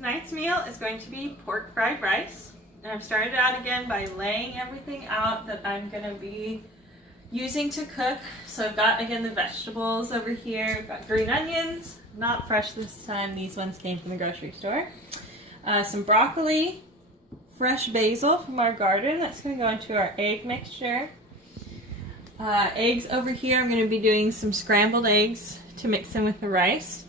Tonight's meal is going to be pork fried rice. And I've started out again by laying everything out that I'm going to be using to cook. So I've got, again, the vegetables over here. I've got green onions, not fresh this time. These ones came from the grocery store. Some broccoli, fresh basil from our garden. That's going to go into our egg mixture. Eggs over here. I'm going to be doing some scrambled eggs to mix in with the rice.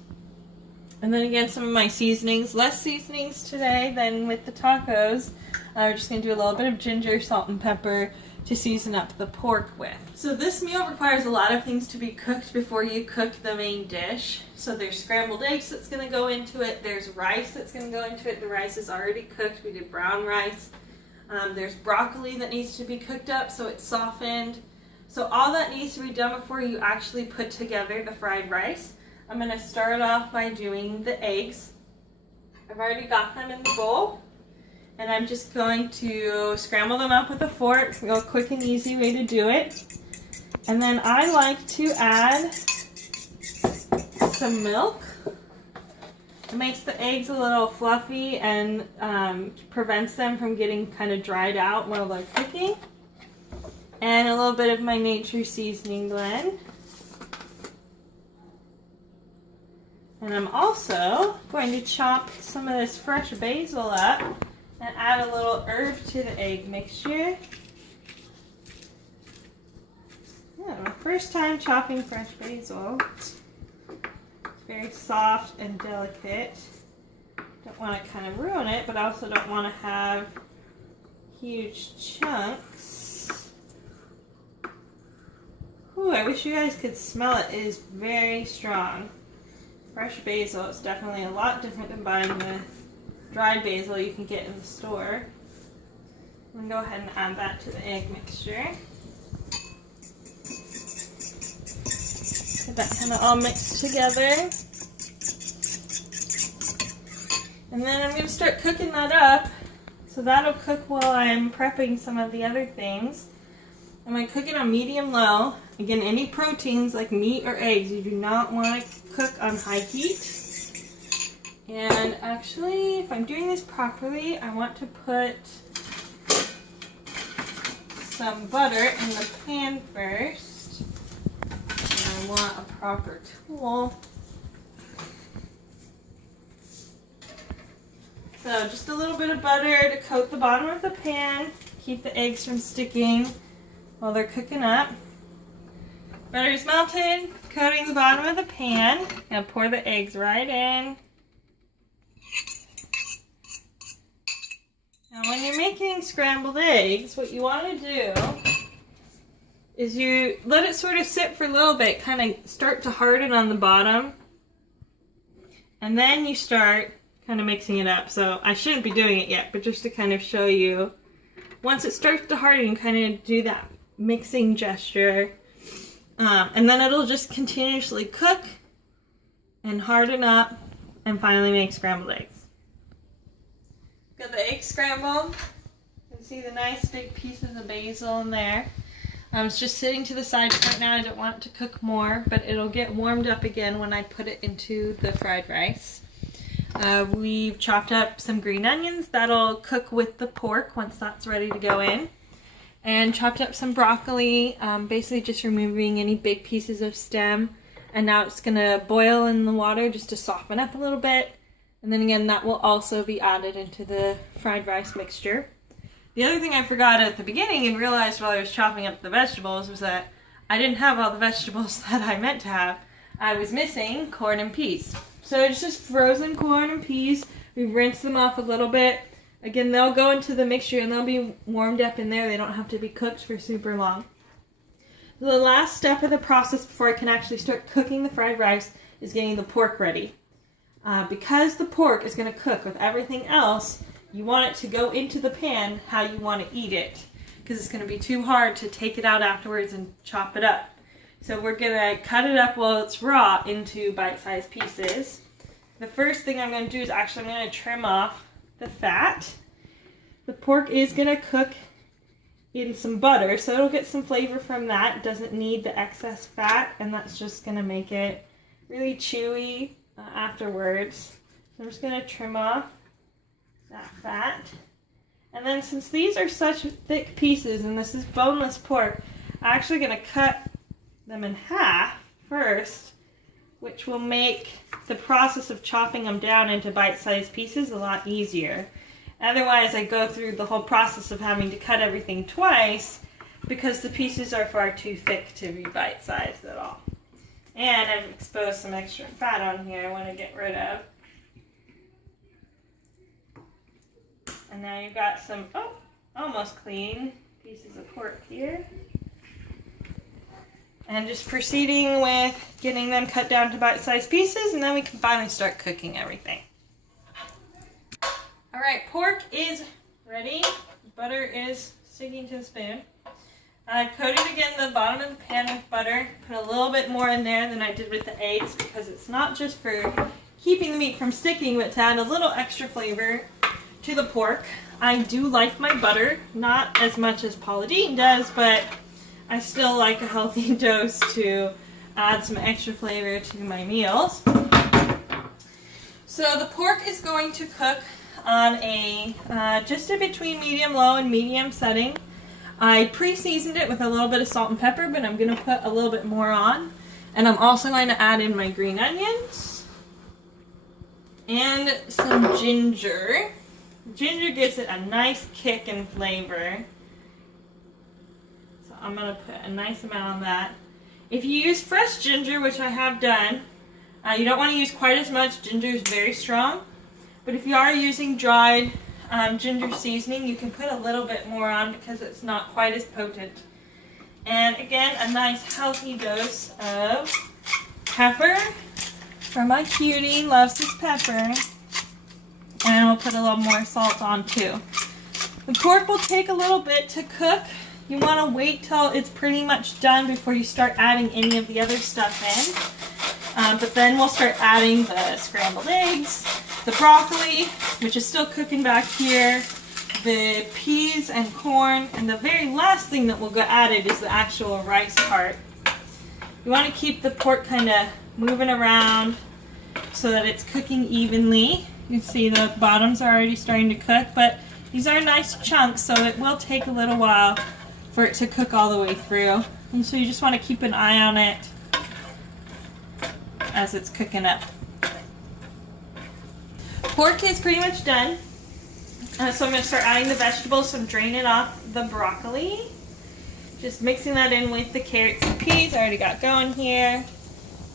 And then again, some of my seasonings. Less seasonings today than with the tacos. We're just going to do a little bit of ginger, salt, and pepper to season up the pork with. So this meal requires a lot of things to be cooked before you cook the main dish. So there's scrambled eggs that's going to go into it. There's rice that's going to go into it. The rice is already cooked. We did brown rice. There's broccoli that needs to be cooked up so it's softened. So all that needs to be done before you actually put together the fried rice. I'm going to start off by doing the eggs. I've already got them in the bowl. And I'm just going to scramble them up with a fork. Real quick and easy way to do it. And then I like to add some milk. It makes the eggs a little fluffy and prevents them from getting kind of dried out while they're cooking. And a little bit of my nature seasoning blend. And I'm also going to chop some of this fresh basil up and add a little herb to the egg mixture. Yeah, my first time chopping fresh basil. It's very soft and delicate. Don't want to kind of ruin it, but I also don't want to have huge chunks. Ooh, I wish you guys could smell it. It is very strong. Fresh basil is definitely a lot different than buying the dried basil you can get in the store. I'm going to go ahead and add that to the egg mixture. Get that kind of all mixed together. And then I'm going to start cooking that up. So that'll cook while I'm prepping some of the other things. I'm going to cook it on medium-low. Again, any proteins like meat or eggs, you do not want to cook on high heat. And actually, if I'm doing this properly, I want to put some butter in the pan first. And I want a proper tool. So just a little bit of butter to coat the bottom of the pan, keep the eggs from sticking while they're cooking up. Butter's melted, coating the bottom of the pan. Now pour the eggs right in. Now when you're making scrambled eggs, what you want to do is you let it sort of sit for a little bit, kind of start to harden on the bottom. And then you start kind of mixing it up. So I shouldn't be doing it yet, but just to kind of show you, once it starts to harden, you kind of do that mixing gesture. And then it'll just continuously cook and harden up and finally make scrambled eggs. Got the eggs scrambled. You can see the nice big pieces of basil in there. It's just sitting to the side right now. I don't want it to cook more, but it'll get warmed up again when I put it into the fried rice. We've chopped up some green onions. That'll cook with the pork once that's ready to go in. And chopped up some broccoli, basically just removing any big pieces of stem. And now it's going to boil in the water just to soften up a little bit. And then again, that will also be added into the fried rice mixture. The other thing I forgot at the beginning and realized while I was chopping up the vegetables was that I didn't have all the vegetables that I meant to have. I was missing corn and peas. So it's just frozen corn and peas. We've rinsed them off a little bit. Again, they'll go into the mixture and they'll be warmed up in there. They don't have to be cooked for super long. The last step of the process before I can actually start cooking the fried rice is getting the pork ready. Because the pork is going to cook with everything else, you want it to go into the pan how you want to eat it. Because it's going to be too hard to take it out afterwards and chop it up. So we're going to cut it up while it's raw into bite-sized pieces. The first thing I'm going to do is I'm going to trim off the fat. The pork is going to cook in some butter, so it'll get some flavor from that. It doesn't need the excess fat, and that's just going to make it really chewy afterwards. So I'm just going to trim off that fat. And then since these are such thick pieces and this is boneless pork, I'm actually going to cut them in half first, which will make the process of chopping them down into bite-sized pieces a lot easier. Otherwise, I go through the whole process of having to cut everything twice because the pieces are far too thick to be bite-sized at all. And I've exposed some extra fat on here I want to get rid of. And now you've got some, almost clean pieces of pork here. And just proceeding with getting them cut down to bite-sized pieces, and then we can finally start cooking everything. Alright, pork is ready. Butter is sticking to the spoon. I've coated again the bottom of the pan with butter. Put a little bit more in there than I did with the eggs because it's not just for keeping the meat from sticking, but to add a little extra flavor to the pork. I do like my butter, not as much as Paula Deen does, but I still like a healthy dose to add some extra flavor to my meals. So the pork is going to cook on a just in between medium-low and medium setting. I pre-seasoned it with a little bit of salt and pepper, but I'm going to put a little bit more on. And I'm also going to add in my green onions and some ginger. Ginger gives it a nice kick and flavor. So I'm going to put a nice amount on that. If you use fresh ginger, which I have done, you don't want to use quite as much. Ginger is very strong. But if you are using dried ginger seasoning, you can put a little bit more on because it's not quite as potent. And again, a nice healthy dose of pepper. For my cutie, loves this pepper. And we'll put a little more salt on too. The pork will take a little bit to cook. You want to wait till it's pretty much done before you start adding any of the other stuff in. But then we'll start adding the scrambled eggs, the broccoli, which is still cooking back here, the peas and corn, and the very last thing that will go added is the actual rice part. You want to keep the pork kind of moving around so that it's cooking evenly. You can see the bottoms are already starting to cook, but these are nice chunks, so it will take a little while for it to cook all the way through. And so you just want to keep an eye on it as it's cooking up. Pork is pretty much done. So I'm going to start adding the vegetables. So I'm draining off the broccoli. Just mixing that in with the carrots and peas I already got going here.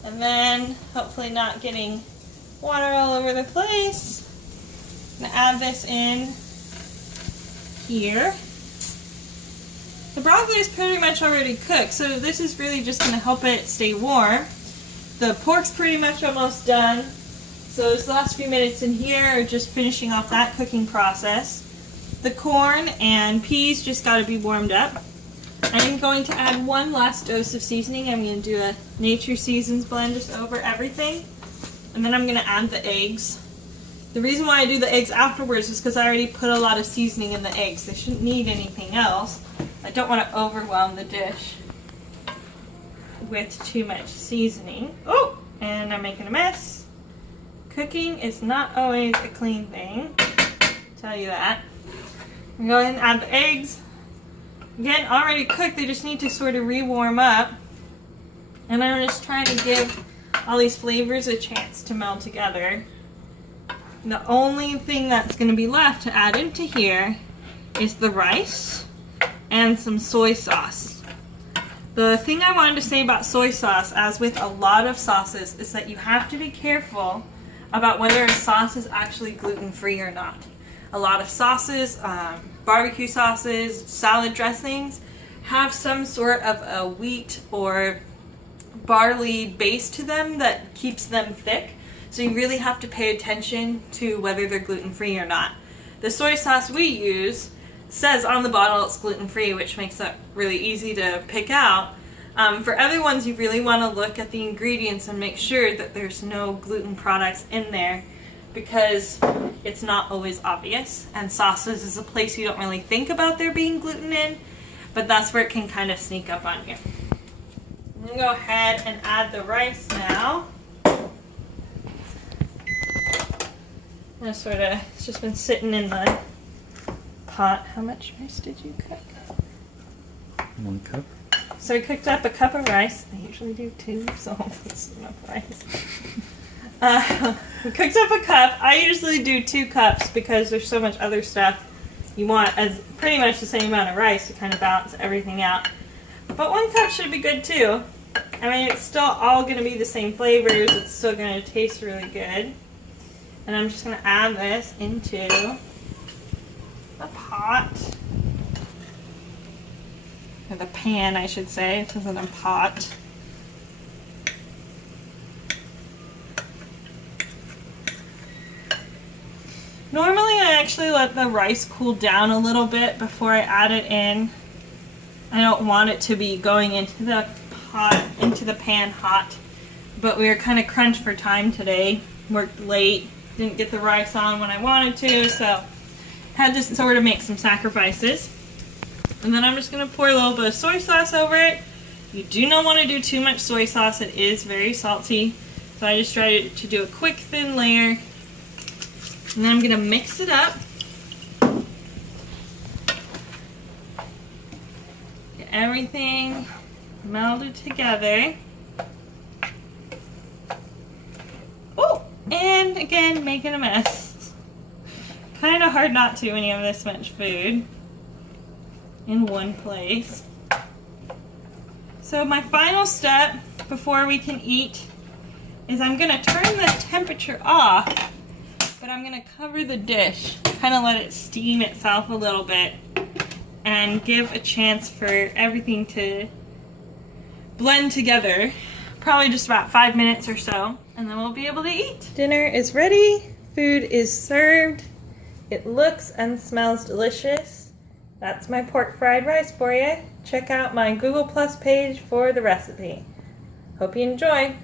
And then hopefully not getting water all over the place. I'm going to add this in here. The broccoli is pretty much already cooked, so this is really just going to help it stay warm. The pork's pretty much almost done, so this last few minutes in here are just finishing off that cooking process. The corn and peas just got to be warmed up. I'm going to add one last dose of seasoning. I'm going to do a Nature Seasons blend just over everything. And then I'm going to add the eggs. The reason why I do the eggs afterwards is because I already put a lot of seasoning in the eggs. They shouldn't need anything else. I don't want to overwhelm the dish with too much seasoning. Oh, and I'm making a mess. Cooking is not always a clean thing. I'll tell you that. I'm going to add the eggs. Again, already cooked. They just need to sort of re-warm up. And I'm just trying to give all these flavors a chance to meld together. And the only thing that's going to be left to add into here is the rice and some soy sauce. The thing I wanted to say about soy sauce, as with a lot of sauces, is that you have to be careful about whether a sauce is actually gluten-free or not. A lot of sauces, barbecue sauces, salad dressings, have some sort of a wheat or barley base to them that keeps them thick. So you really have to pay attention to whether they're gluten-free or not. The soy sauce we use says on the bottle it's gluten-free, which makes it really easy to pick out. For other ones, you really want to look at the ingredients and make sure that there's no gluten products in there, because it's not always obvious. And sauces is a place you don't really think about there being gluten in, but that's where it can kind of sneak up on you. I'm going to go ahead and add the rice now. It's just been sitting in the pot. How much rice did you cook? 1 cup. So I cooked up a cup of rice. I usually do 2, so that's enough rice. We cooked up a cup. I usually do 2 cups because there's so much other stuff you want as pretty much the same amount of rice to kind of balance everything out. But 1 cup should be good too. I mean, it's still all going to be the same flavors. It's still going to taste really good. And I'm just going to add this into the pot. Or the pan, I should say. It isn't a pot. Normally I actually let the rice cool down a little bit before I add it in. I don't want it to be going into the pot, into the pan hot. But we were kind of crunched for time today. Worked late. Didn't get the rice on when I wanted to, so had to sort of make some sacrifices. And then I'm just going to pour a little bit of soy sauce over it. You do not want to do too much soy sauce. It is very salty. So I just tried to do a quick thin layer. And then I'm going to mix it up. Get everything melded together. Oh, and again, making a mess. Kind of hard not to when you have this much food in one place. So my final step before we can eat is I'm going to turn the temperature off, but I'm going to cover the dish, kind of let it steam itself a little bit and give a chance for everything to blend together. Probably just about 5 minutes or so, and then we'll be able to eat. Dinner is ready. Food is served. It looks and smells delicious. That's my pork fried rice for you. Check out my Google Plus page for the recipe. Hope you enjoy.